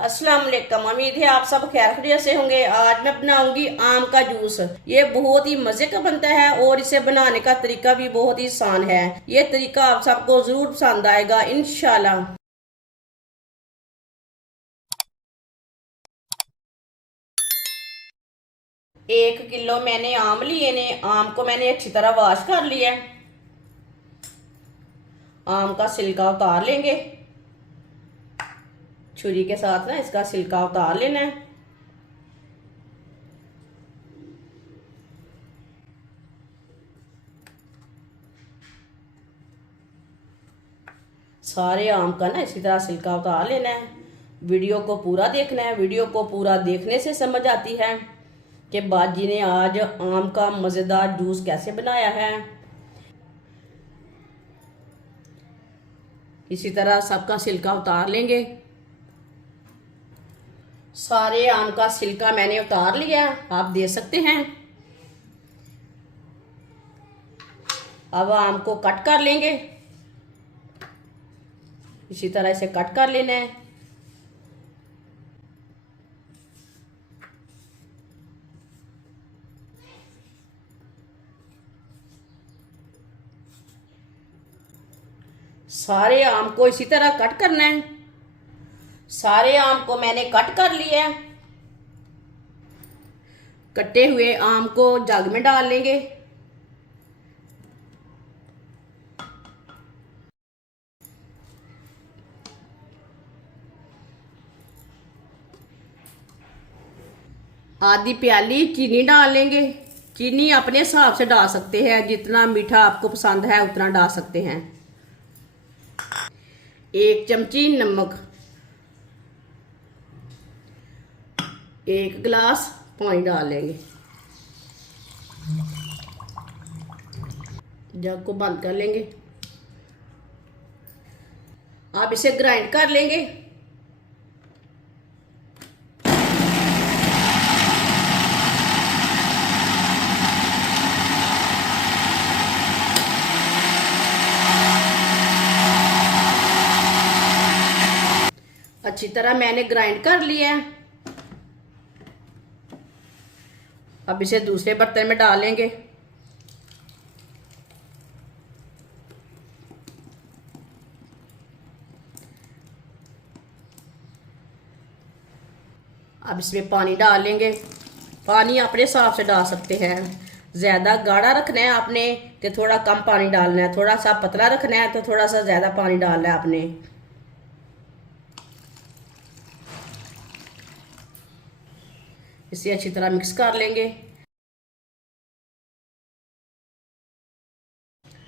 अस्सलाम वालेकुम। उम्मीद है आप सब खैर खैरियत से होंगे। आज मैं बनाऊंगी आम का जूस। ये बहुत ही मजे का बनता है और इसे बनाने का तरीका भी बहुत ही आसान है। ये तरीका आप सबको जरूर पसंद आएगा इंशाल्लाह। 1 किलो मैंने आम लिए ने। आम को मैंने अच्छी तरह वॉश कर लिया है। आम का छिलका उतार लेंगे। छुरी के साथ ना इसका छिलका उतार लेना है। सारे आम का ना इसी तरह छिलका उतार लेना है। वीडियो को पूरा देखना है। वीडियो को पूरा देखने से समझ आती है कि बाजी ने आज आम का मज़ेदार जूस कैसे बनाया है। इसी तरह सबका छिलका उतार लेंगे। सारे आम का छिलका मैंने उतार लिया, आप देख सकते हैं। अब आम को कट कर लेंगे। इसी तरह इसे कट कर लेना है। सारे आम को इसी तरह कट करना है। सारे आम को मैंने कट कर लिया है। कटे हुए आम को जग में डाल लेंगे। आधी प्याली चीनी डाल लेंगे। चीनी अपने हिसाब से डाल सकते हैं, जितना मीठा आपको पसंद है उतना डाल सकते हैं। 1 चमची नमक। 1 गिलास पानी डाल लेंगे। जग को बंद कर लेंगे। आप इसे ग्राइंड कर लेंगे। अच्छी तरह मैंने ग्राइंड कर लिया है। अब इसे दूसरे बर्तन में डालेंगे। अब इसमें पानी डाल लेंगे। पानी अपने हिसाब से डाल सकते हैं। ज़्यादा गाढ़ा रखना है आपने तो थोड़ा कम पानी डालना है, थोड़ा सा पतला रखना है तो थोड़ा सा ज़्यादा पानी डालना है आपने। इसे अच्छी तरह मिक्स कर लेंगे।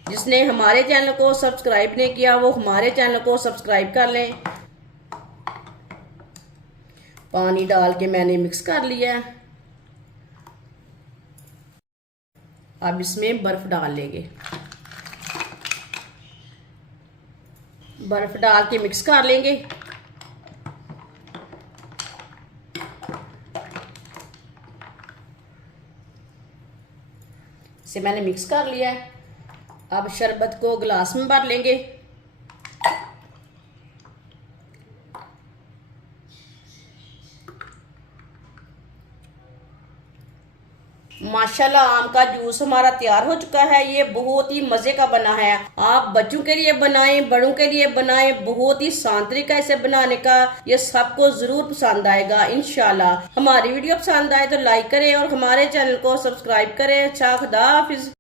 जिसने हमारे चैनल को सब्सक्राइब नहीं किया वो हमारे चैनल को सब्सक्राइब कर लें। पानी डाल के मैंने मिक्स कर लिया है। अब इसमें बर्फ डाल लेंगे। बर्फ डाल के मिक्स कर लेंगे। इसे मैंने मिक्स कर लिया है। अब शरबत को गिलास में भर लेंगे। माशाल्लाह आम का जूस हमारा तैयार हो चुका है। ये बहुत ही मजे का बना है। आप बच्चों के लिए बनाएं, बड़ों के लिए बनाएं। बहुत ही आसान तरीका इसे बनाने का। ये सबको जरूर पसंद आएगा इंशाल्लाह। हमारी वीडियो पसंद आए तो लाइक करें और हमारे चैनल को सब्सक्राइब करें। अच्छा, खुदा हाफिज।